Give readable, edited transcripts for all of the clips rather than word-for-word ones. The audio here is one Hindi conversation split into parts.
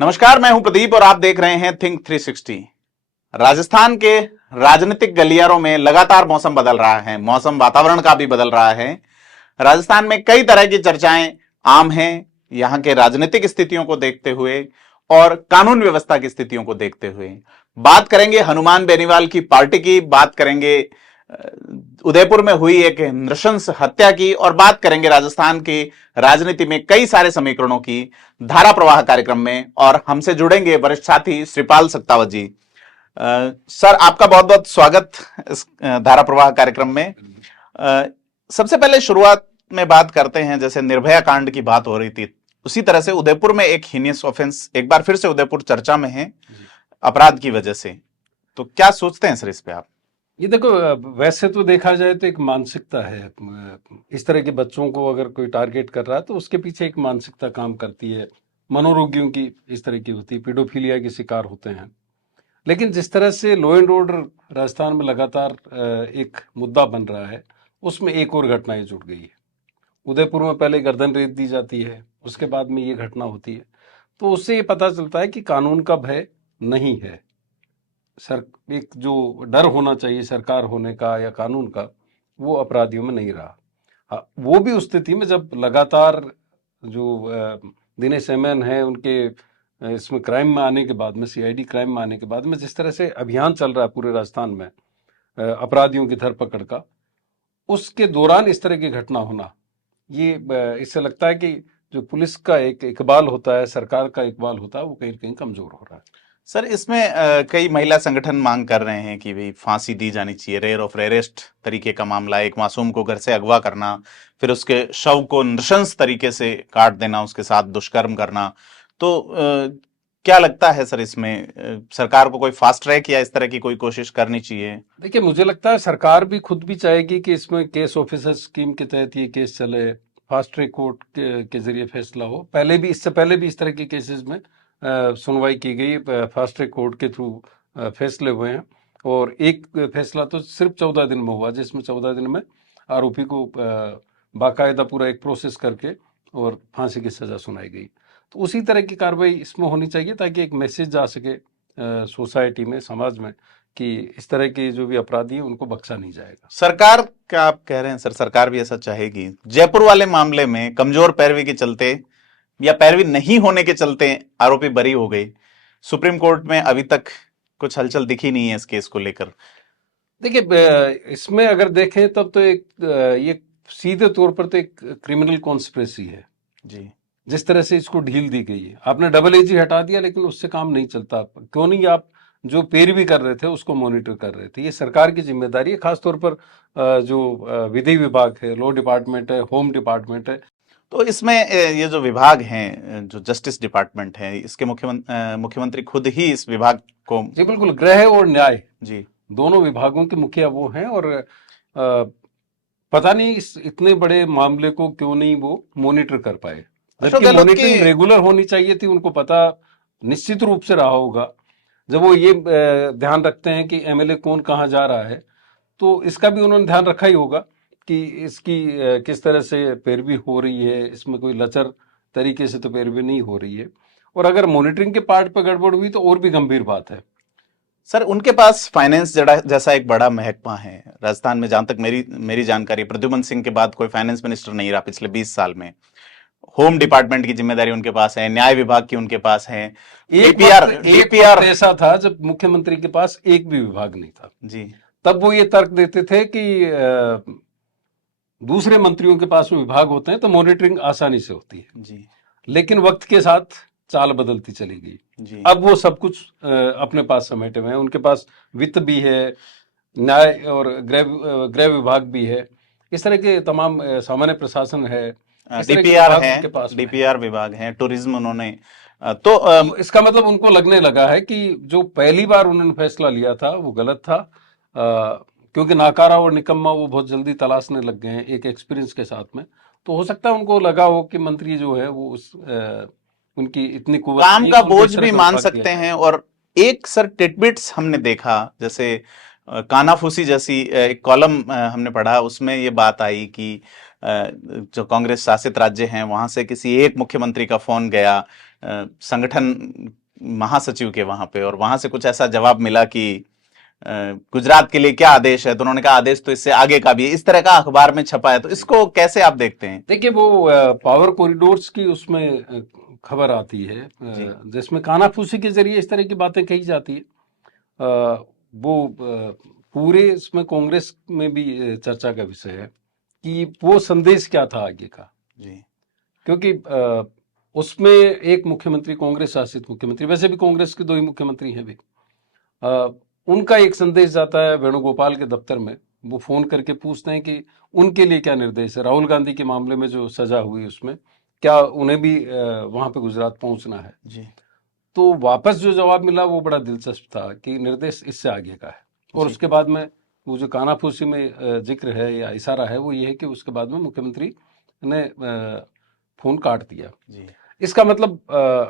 नमस्कार, मैं हूं प्रदीप और आप देख रहे हैं थिंक 360। राजस्थान के राजनीतिक गलियारों में लगातार मौसम बदल रहा है, मौसम वातावरण का भी बदल रहा है। राजस्थान में कई तरह की चर्चाएं आम हैं यहां के राजनीतिक स्थितियों को देखते हुए और कानून व्यवस्था की स्थितियों को देखते हुए। बात करेंगे हनुमान बेनीवाल की पार्टी की, बात करेंगे उदयपुर में हुई एक नृशंस हत्या की और बात करेंगे राजस्थान की राजनीति में कई सारे समीकरणों की धारा प्रवाह कार्यक्रम में। और हमसे जुड़ेंगे वरिष्ठ साथी श्रीपाल सक्तावत जी। सर, आपका बहुत बहुत स्वागत इस धारा प्रवाह कार्यक्रम में। सबसे पहले शुरुआत में बात करते हैं, जैसे निर्भया कांड की बात हो रही थी उसी तरह से उदयपुर में एक हीनियस ऑफेंस एक बार फिर से उदयपुर चर्चा में है अपराध की वजह से। तो क्या सोचते हैं सर इस पे आप? ये देखो, वैसे तो देखा जाए तो एक मानसिकता है। इस तरह के बच्चों को अगर कोई टारगेट कर रहा है तो उसके पीछे एक मानसिकता काम करती है। मनोरोगियों की इस तरह की होती है, पीडोफीलिया के शिकार होते हैं। लेकिन जिस तरह से लॉ एंड ऑर्डर राजस्थान में लगातार एक मुद्दा बन रहा है, उसमें एक और घटनाएं जुड़ गई है। उदयपुर में पहले गर्दन रेत दी जाती है, उसके बाद में ये घटना होती है। तो उससे ये पता चलता है कि कानून का भय नहीं है। सर, एक जो डर होना चाहिए सरकार होने का या कानून का, वो अपराधियों में नहीं रहा। हाँ, वो भी उस स्थिति में जब लगातार जो दिनेश एमएन है उनके इसमें क्राइम में आने के बाद में, सीआईडी क्राइम में आने के बाद में जिस तरह से अभियान चल रहा है पूरे राजस्थान में अपराधियों की धरपकड़ का, उसके दौरान इस तरह की घटना होना, ये इससे लगता है कि जो पुलिस का एक इकबाल होता है, सरकार का इकबाल होता है, वो कहीं कहीं कमजोर हो रहा है। सर, इसमें कई महिला संगठन मांग कर रहे हैं कि भाई फांसी दी जानी चाहिए। रेयर ऑफ रेयरेस्ट तरीके का मामला है, एक मासूम को घर से अगवा करना, फिर उसके शव को नृशंस तरीके से काट देना, उसके साथ दुष्कर्म करना। तो क्या लगता है सर, इसमें सरकार को कोई फास्ट ट्रैक या इस तरह की कोई कोशिश करनी चाहिए? देखिए, मुझे लगता है सरकार भी खुद भी चाहेगी कि इसमें केस ऑफिसर स्कीम के तहत ये केस चले, फास्ट ट्रैक कोर्ट के जरिए फैसला हो। पहले भी, इससे पहले भी इस तरह के केसेस में सुनवाई की गई, फास्ट ट्रैक कोर्ट के थ्रू फैसले हुए हैं। और एक फैसला तो सिर्फ 14 दिन में हुआ, जिसमें 14 दिन में आरोपी को बाकायदा पूरा एक प्रोसेस करके और फांसी की सजा सुनाई गई। तो उसी तरह की कार्रवाई इसमें होनी चाहिए, ताकि एक मैसेज जा सके सोसाइटी में, समाज में, कि इस तरह के जो भी अपराधी हैं उनको बख्शा नहीं जाएगा। सरकार क्या आप कह रहे हैं सर, सरकार भी ऐसा चाहेगी? जयपुर वाले मामले में कमजोर पैरवी के चलते या पैरवी नहीं होने के चलते आरोपी बरी हो गई। सुप्रीम कोर्ट में अभी तक कुछ हलचल दिखी नहीं है इस केस को लेकर। देखिए, इसमें अगर देखें तब तो एक ये सीधे तौर पर तो एक क्रिमिनल कॉन्स्पिरेसी है जी। जिस तरह से इसको ढील दी गई है। आपने डबल एजी हटा दिया, लेकिन उससे काम नहीं चलता। क्यों नहीं आप जो पैरवी कर रहे थे उसको मॉनिटर कर रहे थे? ये सरकार की जिम्मेदारी है, खासतौर पर जो विधि विभाग है, लॉ डिपार्टमेंट है, होम डिपार्टमेंट है। तो इसमें ये जो विभाग हैं, जो जस्टिस डिपार्टमेंट है, इसके मुख्यमंत्री खुद ही इस विभाग को। जी बिल्कुल, गृह और न्याय जी, दोनों विभागों के मुखिया वो हैं। और पता नहीं इस इतने बड़े मामले को क्यों नहीं वो मॉनिटर कर पाए, जबकि मॉनिटरिंग रेगुलर होनी चाहिए थी। उनको पता निश्चित रूप से रहा होगा, जब वो ये ध्यान रखते हैं कि एमएलए कौन कहाँ जा रहा है, तो इसका भी उन्होंने ध्यान रखा ही होगा कि इसकी किस तरह से पैरवी हो रही है, इसमें कोई लचर तरीके से तो पैरवी नहीं हो रही है। और अगर मॉनिटरिंग के पार्ट पर गड़बड़ हुई तो और भी गंभीर बात है। सर, उनके पास फाइनेंस जैसा एक बड़ा महकमा है राजस्थान में। जहां तक मेरी जानकारी, प्रद्युमन सिंह के बाद कोई फाइनेंस मिनिस्टर नहीं रहा पिछले 20 साल में। होम डिपार्टमेंट की जिम्मेदारी उनके पास है, न्याय विभाग की उनके पास है। एक वक्त ऐसा था जब मुख्यमंत्री के पास एक भी विभाग नहीं था जी। तब वो ये तर्क देते थे कि दूसरे मंत्रियों के पास विभाग होते हैं तो मॉनिटरिंग आसानी से होती है जी। लेकिन वक्त के साथ चाल बदलती चली गई जी। अब वो सब कुछ अपने पास समेटे हुए हैं। उनके पास वित्त भी है, न्याय और गृह विभाग भी है, इस तरह के तमाम सामान्य प्रशासन है, डीपीआर है, डीपीआर विभाग है, टूरिज्म उन्होंने। तो इसका मतलब उनको लगने लगा है कि जो पहली बार उन्होंने फैसला लिया था वो गलत था, क्योंकि नाकारा और निकम्मा वो बहुत जल्दी तलाशने लग गए हैं एक एक्सपीरियंस के साथ में। तो हो सकता है उनको लगा हो कि मंत्री जो है वो उनकी इतनी काम का बोझ भी मान सकते हैं। और एक सर टिटबिट्स हमने देखा, जैसे कानाफूसी जैसी एक कॉलम हमने पढ़ा, उसमें ये बात आई कि जो कांग्रेस शासित राज्य हैं वहां से किसी एक मुख्यमंत्री का फोन गया संगठन महासचिव के वहां पे, और वहां से कुछ ऐसा जवाब मिला कि गुजरात के लिए क्या आदेश है, तो उन्होंने कहा आदेश तो इससे आगे का भी है। इस तरह का अखबार में छपा है, तो इसको कैसे आप देखते हैं? देखिए, वो पावर कॉरिडोर्स की उसमें खबर आती है, जिसमें कानाफूसी के जरिए इस तरह की बातें कही जाती है। वो पूरे इसमें कांग्रेस में भी चर्चा का विषय है कि वो संदेश क्या था आगे का जी। क्योंकि उसमें एक मुख्यमंत्री, कांग्रेस शासित मुख्यमंत्री, वैसे भी कांग्रेस के दो ही मुख्यमंत्री हैं भी, उनका एक संदेश जाता है वेणुगोपाल के दफ्तर में। वो फोन करके पूछते हैं कि उनके लिए क्या निर्देश है, राहुल गांधी के मामले में जो सजा हुई उसमें क्या उन्हें भी वहां पे गुजरात पहुंचना है। जी। तो वापस जो जवाब मिला वो बड़ा दिलचस्प था कि निर्देश इससे आगे का है। और उसके बाद में वो जो कानाफूसी में जिक्र है या इशारा है वो ये है कि उसके बाद में मुख्यमंत्री ने फोन काट दिया। जी। इसका मतलब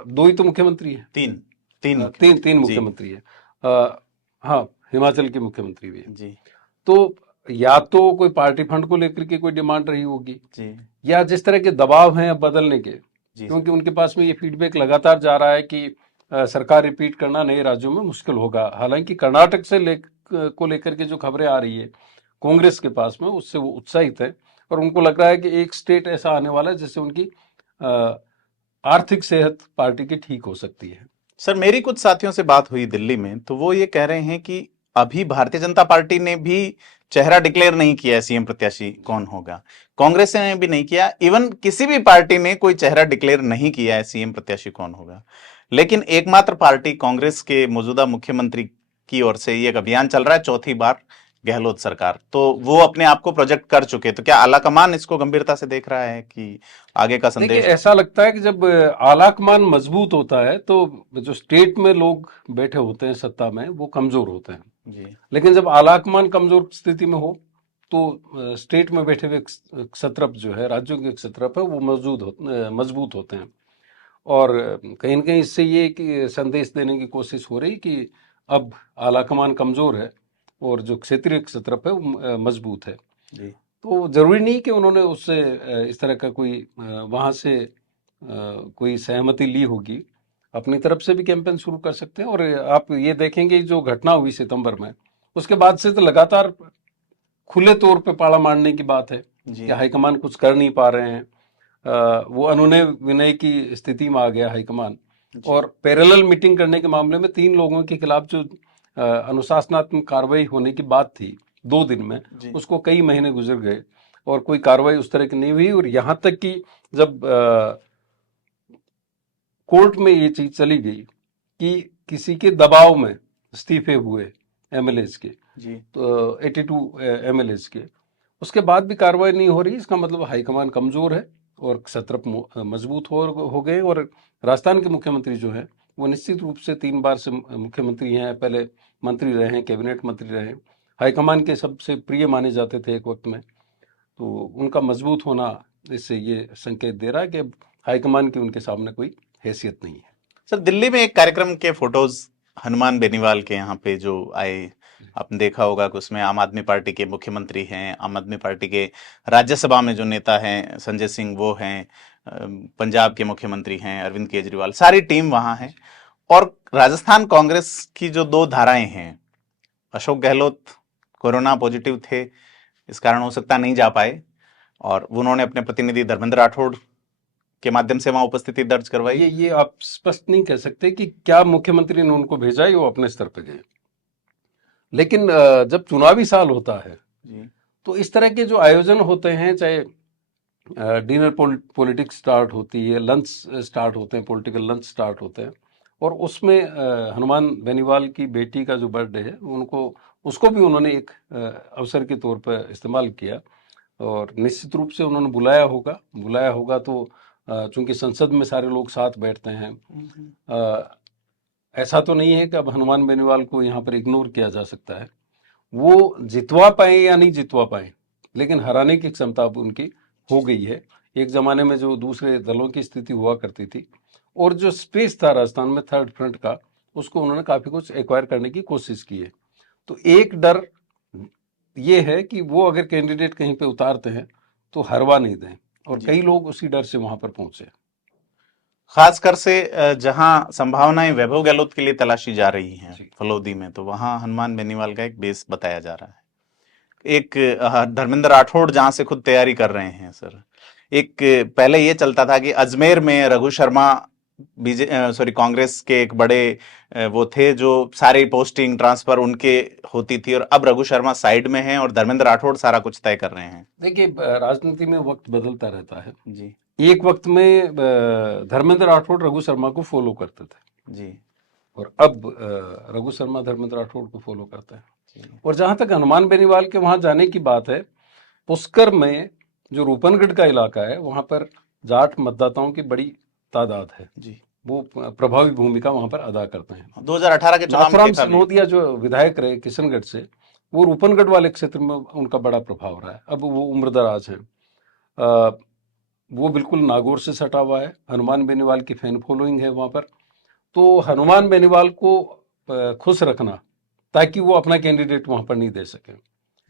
दो ही तो मुख्यमंत्री है, तीन मुख्यमंत्री है। हाँ, हिमाचल के मुख्यमंत्री भी है। जी। तो या तो कोई पार्टी फंड को लेकर के कोई डिमांड रही होगी जी। या जिस तरह के दबाव हैं अब बदलने के, जी। क्योंकि उनके पास में ये फीडबैक लगातार जा रहा है कि सरकार रिपीट करना नए राज्यों में मुश्किल होगा। हालांकि कर्नाटक से को लेकर के जो खबरें आ रही है कांग्रेस के पास में, उससे वो उत्साहित है और उनको लग रहा है कि एक स्टेट ऐसा आने वाला है जिससे उनकी आर्थिक सेहत पार्टी की ठीक हो सकती है। सर, मेरी कुछ साथियों से बात हुई दिल्ली में, तो वो ये कह रहे हैं कि अभी भारतीय जनता पार्टी ने भी चेहरा डिक्लेयर नहीं किया है सीएम प्रत्याशी कौन होगा, कांग्रेस ने भी नहीं किया, इवन किसी भी पार्टी ने कोई चेहरा डिक्लेयर नहीं किया है सीएम प्रत्याशी कौन होगा। लेकिन एकमात्र पार्टी कांग्रेस के मौजूदा मुख्यमंत्री की ओर से ये एक अभियान चल रहा है, चौथी बार गहलोत सरकार, तो वो अपने आप को प्रोजेक्ट कर चुके। तो क्या आलाकमान इसको गंभीरता से देख रहा है कि आगे का देखिए, संदेश? ऐसा लगता है कि जब आलाकमान मजबूत होता है तो जो स्टेट में लोग बैठे होते हैं सत्ता में वो कमजोर होते हैं। जी। लेकिन जब आलाकमान कमजोर स्थिति में हो तो स्टेट में बैठे हुए क्षत्रप जो है, राज्यों के क्षत्रप है, वो मजबूत होते हैं। और कहीं न कहीं इससे ये कि संदेश देने की कोशिश हो रही कि अब आलाकमान कमजोर है और जो क्षेत्रीय क्षत्रप है वो मजबूत है। जी। तो जरूरी नहीं कि उन्होंने उससे इस तरह का कोई वहां से कोई सहमति ली होगी। अपनी तरफ से भी कैंपेन शुरू कर सकते हैं। और आप ये देखेंगे जो घटना हुई सितंबर में, उसके बाद से तो लगातार खुले तौर पे पाला मारने की बात है कि हाईकमान कुछ कर नहीं पा रहे हैं। वो अनुनय विनय की स्थिति में आ गया हाईकमान। और पैरेलल मीटिंग करने के मामले में 3 लोगों के खिलाफ जो अनुशासनात्मक कार्रवाई होने की बात थी 2 दिन में, उसको कई महीने गुजर गए और कोई कार्रवाई उस तरह की नहीं हुई। और यहाँ तक कि जब कोर्ट में ये चीज चली गई कि किसी के दबाव में इस्तीफे हुए एमएलएज के, तो 82 एमएलएज के, उसके बाद भी कार्रवाई नहीं हो रही, इसका मतलब हाईकमान कमजोर है और क्षत्रप मजबूत हो गए। और राजस्थान के मुख्यमंत्री जो है वो निश्चित रूप से 3 बार से मुख्यमंत्री हैं, पहले मंत्री रहे हैं, कैबिनेट मंत्री रहे हैं, हाईकमान के सबसे प्रिय माने जाते थे एक वक्त में। तो उनका मजबूत होना इससे ये संकेत दे रहा है कि हाईकमान की उनके सामने कोई हैसियत नहीं है। सर, दिल्ली में एक कार्यक्रम के फोटोज हनुमान बेनीवाल के यहाँ पे जो आए, आपने देखा होगा कि उसमें आम आदमी पार्टी के मुख्यमंत्री हैं, आम आदमी पार्टी के राज्यसभा में जो नेता हैं संजय सिंह वो हैं, पंजाब के मुख्यमंत्री हैं अरविंद केजरीवाल, सारी टीम वहां है। और राजस्थान कांग्रेस की जो 2 धाराएं हैं, अशोक गहलोत कोरोना पॉजिटिव थे, इस कारण हो सकता नहीं जा पाए, और उन्होंने अपने प्रतिनिधि धर्मेंद्र राठौड़ के माध्यम से वहां उपस्थिति दर्ज करवाई। ये आप स्पष्ट नहीं कह सकते कि क्या मुख्यमंत्री ने उनको भेजा है, वो अपने स्तर पे गए। लेकिन जब चुनावी साल होता है तो इस तरह के जो आयोजन होते हैं, चाहे डिनर पॉलिटिक्स स्टार्ट होती है, लंच स्टार्ट होते हैं, पॉलिटिकल लंच स्टार्ट होते हैं, और उसमें हनुमान बेनीवाल की बेटी का जो बर्थडे है उसको भी उन्होंने एक अवसर के तौर पर इस्तेमाल किया। और निश्चित रूप से उन्होंने बुलाया होगा तो चूंकि संसद में सारे लोग साथ बैठते हैं, ऐसा तो नहीं है कि अब हनुमान बेनीवाल को यहाँ पर इग्नोर किया जा सकता है। वो जितवा पाए या नहीं जितवा पाए, लेकिन हराने की क्षमता अब उनकी हो गई है। एक जमाने में जो दूसरे दलों की स्थिति हुआ करती थी और जो स्पेस था राजस्थान में थर्ड फ्रंट का, उसको उन्होंने काफी कुछ एक्वायर करने की कोशिश की है। तो एक डर ये है कि वो अगर कैंडिडेट कहीं पे उतारते हैं तो हरवा नहीं दें, और कई लोग उसी डर से वहां पर पहुंचे। खासकर से जहां संभावनाएं वैभव गहलोत के लिए तलाशी जा रही हैं जी। फलोदी में, तो वहां हनुमान बेनीवाल का एक बेस बताया जा रहा है। एक धर्मेंद्र राठौड़ जहां से खुद तैयारी कर रहे हैं सर। एक पहले ये चलता था कि अजमेर में रघु शर्मा कांग्रेस के एक बड़े वो थे जो सारी पोस्टिंग ट्रांसफर उनके होती थी, और अब रघु शर्मा साइड में हैं और धर्मेंद्र राठौड़ सारा कुछ तय कर रहे हैं। देखिए, राजनीति में वक्त बदलता रहता है। जी एक वक्त में धर्मेंद्र राठौड़ रघु शर्मा को फॉलो करते थे, जी और अब रघु शर्मा धर्मेंद्र राठौड़ को फॉलो करते हैं। जी और जहां तक हनुमान बेनीवाल के वहां जाने की बात है, पुष्कर में जो रूपनगढ़ का इलाका है, वहां पर जाट मतदाताओं की बड़ी तादाद है। जी। वो प्रभावी भूमिका वहां पर अदा करते हैं। 2018 के चुनाव में नाथुराम देखा भी। सिसोदिया जो विधायक रहे किशनगढ़ से, वो रूपनगढ़ वाले क्षेत्र में उनका बड़ा प्रभाव रहा है। अब वो उम्रदराज हैं। वो बिल्कुल नागौर से सटा हुआ है। हनुमान बेनीवाल की फैन फॉलोइंग है वहां पर। तो हनुमान बेनीवाल को खुश रखना ताकि वो अपना कैंडिडेट वहां पर नहीं दे सके,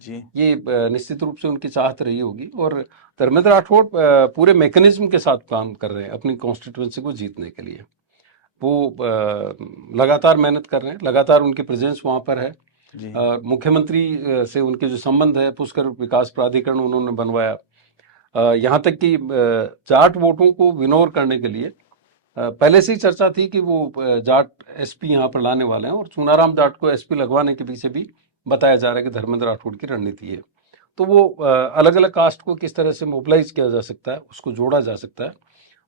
जी ये निश्चित रूप से उनकी चाहत रही होगी। और धर्मेंद्र राठौड़ पूरे मैकेनिज्म के साथ काम कर रहे हैं अपनी कॉन्स्टिट्यूएंसी को जीतने के लिए। वो लगातार मेहनत कर रहे हैं, लगातार उनकी प्रेजेंस वहां पर है। जी मुख्यमंत्री से उनके जो संबंध है, पुष्कर विकास प्राधिकरण उन्होंने बनवाया। यहाँ तक कि जाट वोटों को विनोर करने के लिए पहले से ही चर्चा थी कि वो जाट एसपी यहाँ पर लाने वाले हैं, और चुनाराम जाट को एसपी लगवाने के पीछे भी बताया जा रहा है कि धर्मेंद्र राठौड़ की रणनीति है। तो वो अलग अलग कास्ट को किस तरह से मोबिलाइज किया जा सकता है, उसको जोड़ा जा सकता है,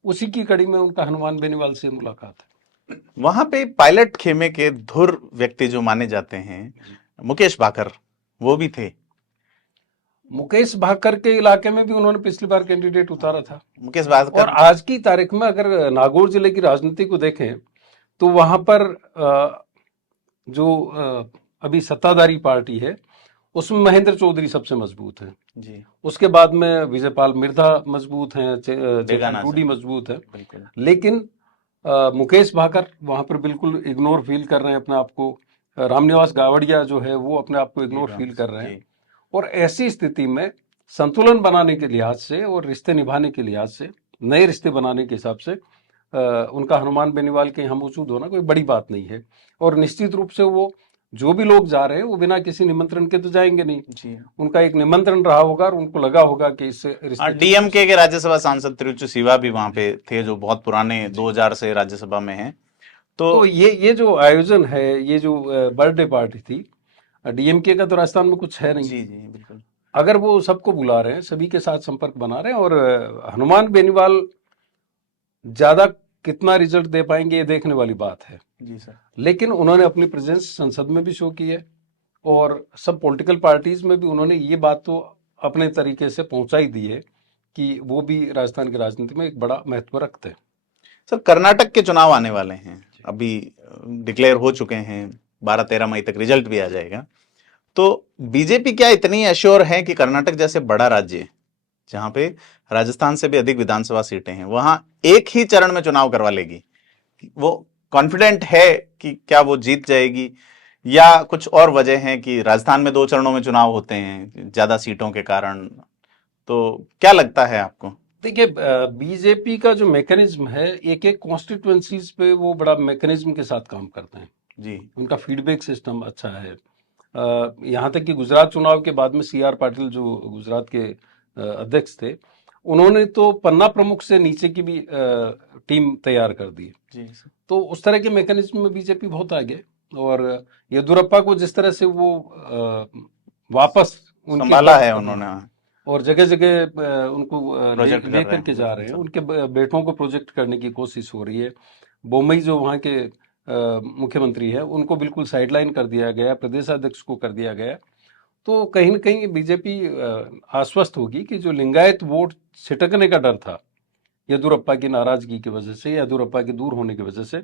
उसी की कड़ी में उनका हनुमान बेनीवाल से मुलाकात है। वहां पे पायलट खेमे के धुर व्यक्ति जो माने जाते हैं, मुकेश भाकर, वो भी थे। मुकेश भाकर के इलाके में भी उन्होंने पिछली बार कैंडिडेट उतारा था। मुकेश और भाकर आज की तारीख में अगर नागौर जिले की राजनीति को देखें, तो वहां पर जो अभी सत्ताधारी पार्टी है, उसमें महेंद्र चौधरी सबसे मजबूत है। जी उसके बाद में विजयपाल मिर्धा मजबूत हैं, बेगाना टूडी से। मजबूत है। बिल्कुल। लेकिन मुकेश भाकर वहां पर बिल्कुल इग्नोर फील कर रहे हैं अपने आप को। रामनिवास गावड़िया जो है वो अपने आप को इग्नोर फील कर रहे हैं। जी और ऐसी स्थिति में संतुलन बनाने के लिहाज से और रिश्ते निभाने के लिहाज से, नए रिश्ते बनाने के हिसाब से उनका हनुमान बेनीवाल के यहाँ मौजूद होना कोई बड़ी बात नहीं है। और निश्चित रूप से वो जो भी लोग जा रहे हैं वो बिना किसी निमंत्रण के तो जाएंगे नहीं। जी। उनका एक निमंत्रण रहा होगा और उनको लगा होगा कि इससे रिश्ते। डीएमके के राज्यसभा सांसद तिरुचु सिवा भी वहां पे थे, जो बहुत पुराने 2000 से राज्यसभा में हैं। तो ये जो आयोजन है, ये जो बर्थडे पार्टी थी, डीएमके का तो राजस्थान में कुछ है नहीं। जी जी बिल्कुल। अगर वो सबको बुला रहे हैं, सभी के साथ संपर्क बना रहे हैं, और हनुमान बेनीवाल ज्यादा कितना रिजल्ट दे पाएंगे ये देखने वाली बात है। जी सर। लेकिन उन्होंने अपनी प्रेजेंस संसद में भी शो की है, और सब पॉलिटिकल पार्टीज में भी उन्होंने ये बात तो अपने तरीके से पहुंचाई दी है कि वो भी राजस्थान की राजनीति में एक बड़ा महत्व रखते हैं। सर, कर्नाटक के चुनाव आने वाले हैं, अभी डिक्लेयर हो चुके हैं, 12-13 मई तक रिजल्ट भी आ जाएगा। तो बीजेपी क्या इतनी एश्योर है कि कर्नाटक जैसे बड़ा राज्य, जहां पे राजस्थान से भी अधिक विधानसभा सीटें हैं, वहां एक ही चरण में चुनाव करवा लेगी? वो कॉन्फिडेंट है कि क्या वो जीत जाएगी, या कुछ और वजह है कि राजस्थान में 2 चरणों में चुनाव होते हैं ज्यादा सीटों के कारण? तो क्या लगता है आपको? देखिए, बीजेपी का जो मैकेनिज्म है, एक एक कॉन्स्टिट्यूएंसीज पे वो बड़ा मैकेनिज्म के साथ काम करते हैं जी। उनका फीडबैक सिस्टम अच्छा है। यहाँ तक कि गुजरात चुनाव के बाद में सीआर पाटिल जो गुजरात के अध्यक्ष थे, उन्होंने तो पन्ना प्रमुख से नीचे की भी टीम तैयार कर दी। जी तो उस तरह के मैकेनिज्म में बीजेपी बहुत आगे। और येदुरप्पा को जिस तरह से वो वापस संभाला है उन्होंने, और जगह जगह उनको प्रोजेक्ट लेकर के जा रहे हैं, उनके बेटों को प्रोजेक्ट करने की कोशिश हो रही है। बोम्मई जो वहाँ के मुख्यमंत्री है, उनको बिल्कुल साइडलाइन कर दिया गया, प्रदेशाध्यक्ष को कर दिया गया। तो कहीं ना कहीं बीजेपी आश्वस्त होगी कि जो लिंगायत वोट छिटकने का डर था येदुरप्पा की नाराजगी की वजह से, येदुरप्पा के दूर होने की वजह से,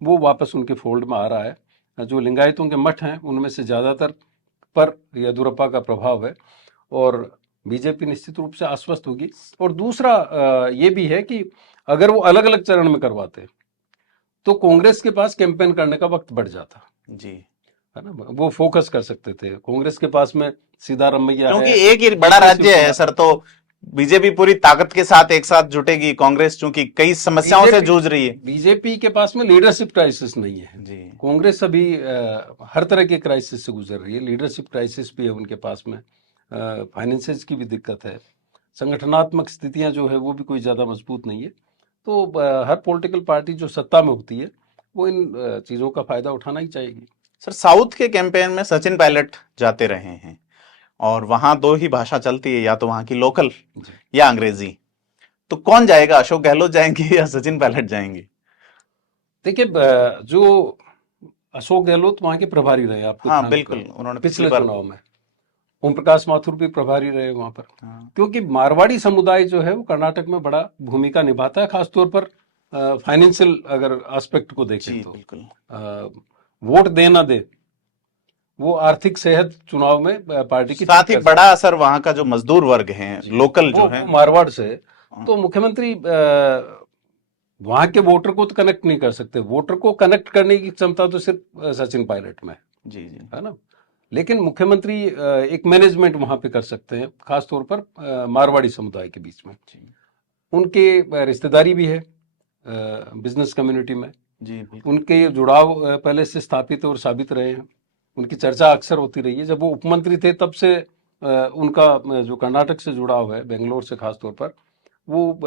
वो वापस उनके फोल्ड में आ रहा है। जो लिंगायतों के मठ हैं उनमें से ज़्यादातर पर येदुरप्पा का प्रभाव है, और बीजेपी निश्चित रूप से आश्वस्त होगी। और दूसरा ये भी है कि अगर वो अलग अलग चरण में करवाते तो कांग्रेस के पास कैंपेन करने का वक्त बढ़ जाता जी, है ना, वो फोकस कर सकते थे। कांग्रेस के पास में सीधा रमैया है, क्योंकि एक ही बड़ा राज्य है सर, तो बीजेपी पूरी ताकत के साथ एक साथ जुटेगी, कांग्रेस चूंकि कई समस्याओं से जूझ रही है। बीजेपी के पास में लीडरशिप क्राइसिस नहीं है जी। कांग्रेस अभी हर तरह के क्राइसिस से गुजर रही है। लीडरशिप क्राइसिस भी है उनके पास में, फाइनेंसेस की भी दिक्कत है, संगठनात्मक स्थितियां जो है वो भी कोई ज़्यादा मजबूत नहीं है। तो हर पॉलिटिकल पार्टी जो सत्ता में होती है वो इन चीज़ों का फायदा उठाना ही चाहेगी। सर, साउथ के कैंपेन में सचिन पायलट जाते रहे हैं और वहां दो ही भाषा चलती है, या तो वहां की लोकल या अंग्रेजी। तो कौन जाएगा, अशोक गहलोत जाएंगे या सचिन पायलट जाएंगे? देखिए, जो अशोक गहलोत वहां के प्रभारी रहे, आपको हाँ ध्यान बिल्कुल, होगा, उन्होंने पिछले बार। चुनाव में ओम प्रकाश माथुर भी प्रभारी रहे वहां पर। हाँ। क्योंकि मारवाड़ी समुदाय जो है वो कर्नाटक में बड़ा भूमिका निभाता है, खासतौर पर फाइनेंशियल अगर एस्पेक्ट को देखें जी तो बिल्कुल। वोट दे ना दे, वो आर्थिक सेहत चुनाव में पार्टी की साथ ठीक ही कर बड़ा असर वहां का जो मजदूर वर्ग है, सकती है। लोकल जो वो है। मारवाड़ से है। तो मुख्यमंत्री वहां के वोटर को तो कनेक्ट नहीं कर सकते, वोटर को कनेक्ट करने की क्षमता तो सिर्फ सचिन पायलट में है। जी जी। है ना। लेकिन मुख्यमंत्री एक मैनेजमेंट वहां पे कर सकते हैं, खासतौर पर मारवाड़ी समुदाय के बीच में। उनके रिश्तेदारी भी है बिजनेस कम्युनिटी में, जी बिल्कुल। उनके जुड़ाव पहले से स्थापित और साबित रहे हैं, उनकी चर्चा अक्सर होती रही है। जब वो उपमंत्री थे तब से उनका जो कर्नाटक से जुड़ाव है, बेंगलोर से खासतौर पर, वो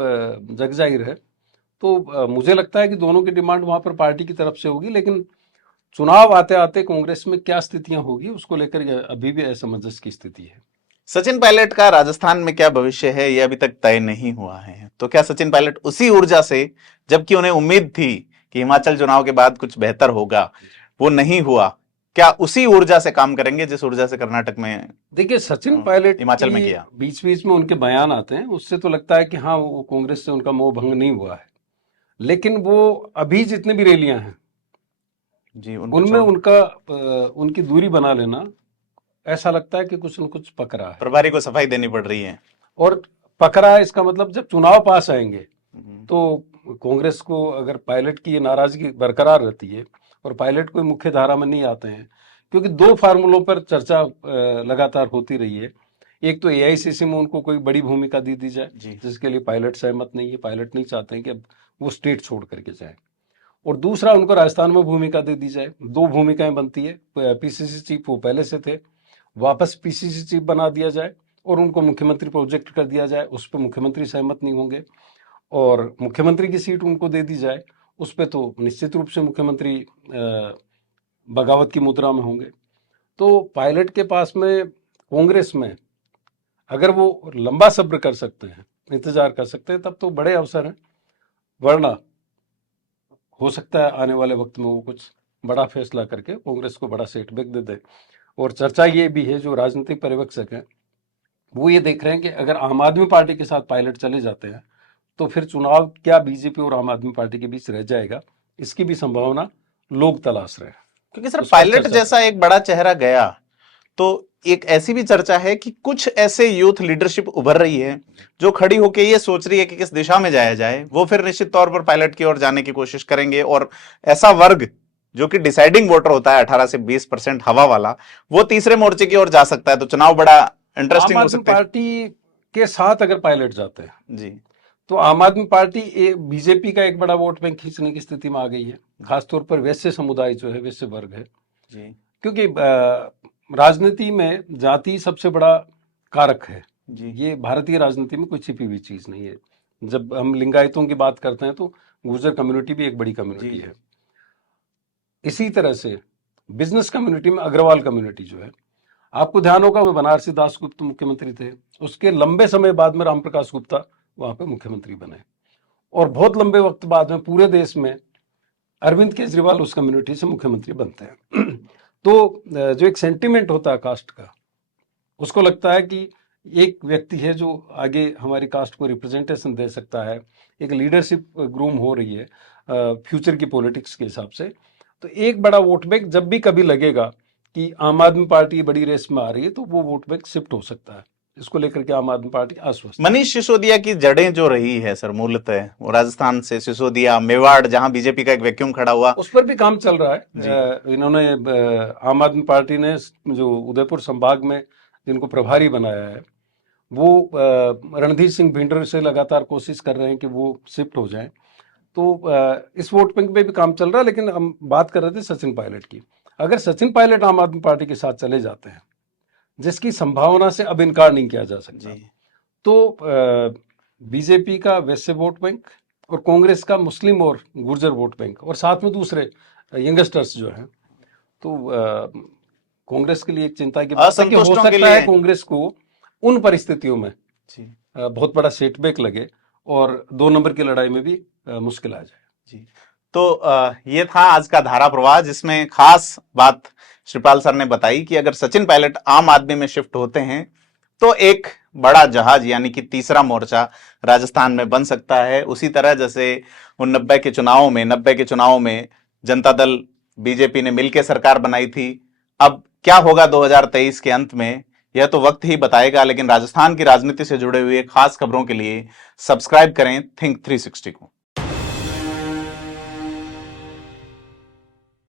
जग जाहिर है। तो मुझे लगता है कि दोनों की डिमांड वहां पर पार्टी की तरफ से होगी, लेकिन चुनाव आते आते कांग्रेस में क्या स्थितियां होगी उसको लेकर अभी भी असमंजस की स्थिति है। सचिन पायलट का राजस्थान में क्या भविष्य है, यह अभी तक तय नहीं हुआ है। तो क्या सचिन पायलट उसी ऊर्जा से, जबकि उन्हें उम्मीद थी कि हिमाचल चुनाव के बाद कुछ बेहतर होगा, वो नहीं हुआ, क्या उसी ऊर्जा से काम करेंगे जिस ऊर्जा से कर्नाटक में, देखिए, सचिन पायलट हिमाचल में किया? बीच बीच में उनके बयान आते हैं, उससे तो लगता है कि हाँ, वो कांग्रेस से उनका मोह भंग नहीं हुआ है। लेकिन वो अभी जितने भी रैलियां हैं जी, उनमें उनकी दूरी बना लेना, ऐसा लगता है कि कुछ न कुछ पक रहा है, प्रभारी को सफाई देनी पड़ रही है। और पक रहा है इसका मतलब जब चुनाव पास आएंगे तो कांग्रेस को अगर पायलट की ये नाराजगी बरकरार रहती है और पायलट कोई मुख्य धारा में नहीं आते हैं, क्योंकि दो फार्मूलों पर चर्चा लगातार होती रही है। एक तो एआईसीसी में उनको कोई बड़ी भूमिका दी जाए, जिसके लिए पायलट सहमत नहीं है, पायलट नहीं चाहते हैं कि अब वो स्टेट छोड़ करके जाए, और दूसरा उनको राजस्थान में भूमिका दे दी जाए। दो भूमिकाएं बनती है, पीसीसी चीफ वो पहले से थे, वापस पीसीसी चीफ बना दिया जाए और उनको मुख्यमंत्री प्रोजेक्ट कर दिया जाए, उस पर मुख्यमंत्री सहमत नहीं होंगे, और मुख्यमंत्री की सीट उनको दे दी जाए, उस पर तो निश्चित रूप से मुख्यमंत्री बगावत की मुद्रा में होंगे। तो पायलट के पास में, कांग्रेस में, अगर वो लंबा सब्र कर सकते हैं, इंतजार कर सकते हैं, तब तो बड़े अवसर हैं, वरना हो सकता है आने वाले वक्त में वो कुछ बड़ा फैसला करके कांग्रेस को बड़ा सेटबैक दे दे। और चर्चा ये भी है, जो राजनीतिक पर्यवेक्षक हैं वो ये देख रहे हैं कि अगर आम आदमी पार्टी के साथ पायलट चले जाते हैं तो फिर चुनाव क्या बीजेपी और आम आदमी पार्टी के बीच रह जाएगा, इसकी भी संभावना लोग तलाश रहे हैं। क्योंकि सर, पायलट जैसा एक बड़ा चेहरा गया तो एक ऐसी भी चर्चा है कि कुछ ऐसे यूथ लीडरशिप उभर रही है जो खड़ी होकर ये सोच रही है कि किस दिशा में जाया जाए। वो फिर निश्चित तौर पर पायलट की ओर जाने की कोशिश करेंगे, और ऐसा वर्ग जो कि डिसाइडिंग वोटर होता है 18 से 20% हवा वाला, वो तीसरे मोर्चे की ओर जा सकता है। तो चुनाव बड़ा इंटरेस्टिंग हो सकता है। पार्टी के साथ अगर पायलट जाते हैं जी, तो आम आदमी पार्टी बीजेपी का एक बड़ा वोट बैंक खींचने की स्थिति में आ गई है, खासतौर पर वैश्य समुदाय जो है, वैश्य वर्ग है जी। क्योंकि राजनीति में जाति सबसे बड़ा कारक है जी। ये भारतीय राजनीति में कोई छिपी हुई चीज नहीं है। जब हम लिंगायतों की बात करते हैं तो गुर्जर कम्युनिटी भी एक बड़ी कम्युनिटी है। इसी तरह से बिजनेस कम्युनिटी में अग्रवाल कम्युनिटी जो है, आपको ध्यान होगा बनारसी दासगुप्त मुख्यमंत्री थे, उसके लंबे समय बाद में रामप्रकाश गुप्ता वहां पे मुख्यमंत्री बने, और बहुत लंबे वक्त बाद में पूरे देश में अरविंद केजरीवाल उस कम्युनिटी से मुख्यमंत्री बनते हैं। तो जो एक सेंटिमेंट होता है कास्ट का, उसको लगता है कि एक व्यक्ति है जो आगे हमारी कास्ट को रिप्रेजेंटेशन दे सकता है, एक लीडरशिप ग्रूम हो रही है फ्यूचर की पॉलिटिक्स के हिसाब से। तो एक बड़ा वोट बैंक जब भी कभी लगेगा कि आम आदमी पार्टी बड़ी रेस में आ रही है, तो वो वोट बैंक शिफ्ट हो सकता है। इसको लेकर के आम आदमी पार्टी आश्वस्त। मनीष सिसोदिया की जड़ें जो रही है सर, मूलतः वो राजस्थान से, सिसोदिया, मेवाड़, जहां बीजेपी का एक वैक्यूम खड़ा हुआ, उस पर भी काम चल रहा है। इन्होंने आम आदमी पार्टी ने जो उदयपुर संभाग में जिनको प्रभारी बनाया है, वो रणधीर सिंह भिंडर से लगातार कोशिश कर रहे हैं कि वो शिफ्ट हो जाएं। तो इस वोट बैंक पे भी काम चल रहा है। लेकिन हम बात कर रहे थे सचिन पायलट की। अगर सचिन पायलट आम आदमी पार्टी के साथ चले जाते हैं, जिसकी संभावना से अब इनकार नहीं किया जा सकता, जी तो बीजेपी का वैश्य वोट बैंक और कांग्रेस का मुस्लिम और गुर्जर वोट बैंक और साथ में दूसरे यंगस्टर्स जो हैं, तो कांग्रेस के लिए एक चिंता की बात है कि हो असंतुष्टों के सकता है लिए कांग्रेस को उन परिस्थितियों में जी बहुत बड़ा सेटबैक लगे और 2 नंबर की लड़ाई में भी मुश्किल आ जाए। जी। तो ये था आज का धारा प्रवाह, जिसमें खास बात श्रीपाल सर ने बताई कि अगर सचिन पायलट आम आदमी में शिफ्ट होते हैं तो एक बड़ा जहाज यानी कि तीसरा मोर्चा राजस्थान में बन सकता है। उसी तरह जैसे 90 के चुनावों में जनता दल बीजेपी ने मिलकर सरकार बनाई थी। अब क्या होगा 2023 के अंत में, यह तो वक्त ही बताएगा। लेकिन राजस्थान की राजनीति से जुड़े हुए खास खबरों के लिए सब्सक्राइब करें थिंक 360 को।